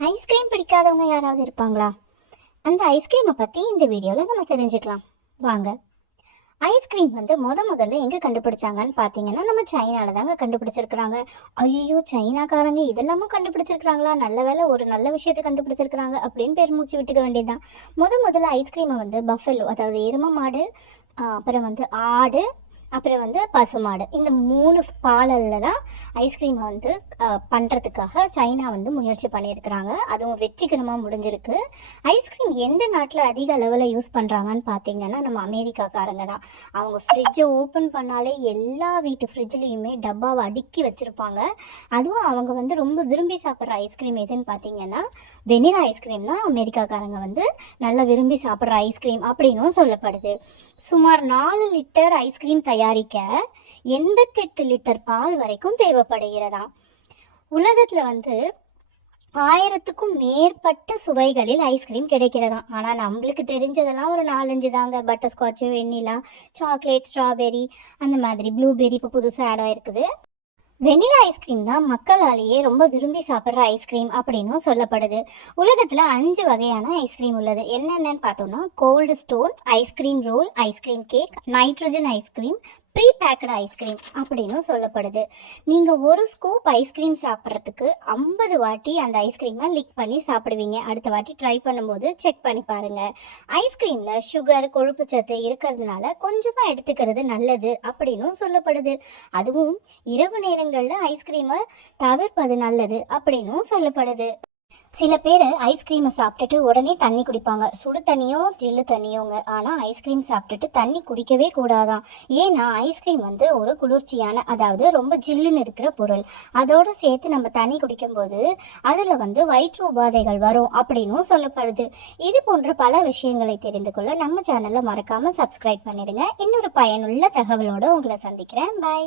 Ice cream பிடிக்காதவங்க யாராவது இருப்பாங்களா? அந்த ஐஸ்கிரீமை பற்றி இந்த வீடியோவில் நம்ம தெரிஞ்சுக்கலாம். வாங்க. ஐஸ்கிரீம் வந்து முத முதல்ல எங்கே கண்டுபிடிச்சாங்கன்னு பார்த்தீங்கன்னா நம்ம சைனால தாங்க கண்டுபிடிச்சிருக்கிறாங்க. ஐயோ சைனாக்காரங்க இதெல்லாமும் கண்டுபிடிச்சிருக்கிறாங்களா? நல்ல வேலை ஒரு நல்ல விஷயத்தை கண்டுபிடிச்சிருக்கிறாங்க அப்படின்னு பெருமூச்சு விட்டுக்க வேண்டியதுதான். முத முதல்ல ஐஸ்கிரீமை வந்து பஃபலோ அதாவது எரும மாடு அப்புறம் வந்து ஆடு அப்புறம் வந்து பசுமாடு. இந்த மூணு பாலல்ல தான் ஐஸ்கிரீமை வந்து பண்ணுறதுக்காக சைனா வந்து முயற்சி பண்ணியிருக்கிறாங்க. அதுவும் வெற்றிகரமாக முடிஞ்சிருக்கு. ஐஸ்கிரீம் எந்த நாட்டில் அதிக அளவில் யூஸ் பண்ணுறாங்கன்னு பார்த்தீங்கன்னா நம்ம அமெரிக்காக்காரங்க தான் அவங்க ஃப்ரிட்ஜை ஓப்பன் பண்ணாலே எல்லா வீட்டு ஃப்ரிட்ஜ்லேயுமே டப்பாவை அடுக்கி வச்சுருப்பாங்க. அதுவும் அவங்க வந்து ரொம்ப விரும்பி சாப்பிட்ற ஐஸ்கிரீம் எதுன்னு பார்த்தீங்கன்னா வெனிலா ஐஸ்கிரீம் தான் அமெரிக்காக்காரங்க வந்து நல்லா விரும்பி சாப்பிட்ற ஐஸ்கிரீம் அப்படின்னும் சொல்லப்படுது. சுமார் நாலு லிட்டர் ஐஸ்கிரீம் தயாரிக்க எண்பத்தெட்டு லிட்டர் பால் வரைக்கும் தேவைப்படுகிறதாம். உலகத்தில் வந்து ஆயிரத்துக்கும் மேற்பட்ட சுவைகளில் ஐஸ்கிரீம் கிடைக்கிறதாம். ஆனால் நம்மளுக்கு தெரிஞ்சதெல்லாம் ஒரு நாலஞ்சு தாங்க. பட்டர்ஸ்காட்சு வெண்ணிலா சாக்லேட் ஸ்ட்ராபெரி அந்த மாதிரி ப்ளூபெரி இப்போ புதுசாக ஆட் ஆயிருக்குது. வெனிலா ஐஸ்கிரீம் தான் மக்களாலேயே ரொம்ப விரும்பி சாப்பிட்ற ஐஸ்கிரீம் அப்படின்னும் சொல்லப்படுது. உலகத்தில் அஞ்சு வகையான ஐஸ்கிரீம் உள்ளது. என்னென்னு பார்த்தோம்னா Cold Stone ice cream roll ice cream cake nitrogen ice cream pre packed ice cream அப்படின்னும் சொல்லப்படுது. நீங்கள் ஒரு ஸ்கூப் ஐஸ்கிரீம் சாப்பிட்றதுக்கு ஐம்பது வாட்டி அந்த ஐஸ்கிரீமை லிக் பண்ணி சாப்பிடுவீங்க. அடுத்த வாட்டி ட்ரை பண்ணும்போது செக் பண்ணி பாருங்கள் ஐஸ்கிரீமில் சுகர் கொழுப்பு சத்து இருக்கிறதுனால கொஞ்சமாக எடுத்துக்கிறது நல்லது அப்படின்னும் சொல்லப்படுது. அதுவும் இரவு நேரங்களில் ஐஸ்கிரீமை தவிர்ப்பது நல்லது அப்படின்னும் சொல்லப்படுது. சில பேர் ஐஸ்கிரீமை சாப்பிட்டுட்டு உடனே தண்ணி குடிப்பாங்க. சுடு தண்ணியோ ஜில்லு தண்ணியோங்க. ஆனால் ஐஸ்கிரீம் சாப்பிட்டுட்டு தண்ணி குடிக்கவே கூடாதான். ஏன்னா ஐஸ்கிரீம் வந்து ஒரு குளிர்ச்சியான அதாவது ரொம்ப ஜில்லுன்னு இருக்கிற பொருள். அதோடு சேர்த்து நம்ம தண்ணி குடிக்கும்போது அதில் வந்து வயிற்று உபாதைகள் வரும் அப்படின்னும் சொல்லப்படுது. இது போன்ற பல விஷயங்களை தெரிந்து கொள்ள நம்ம சேனலை மறக்காமல் சப்ஸ்கிரைப் பண்ணிடுங்க. இன்னொரு பயனுள்ள தகவலோடு உங்களை சந்திக்கிறேன். பை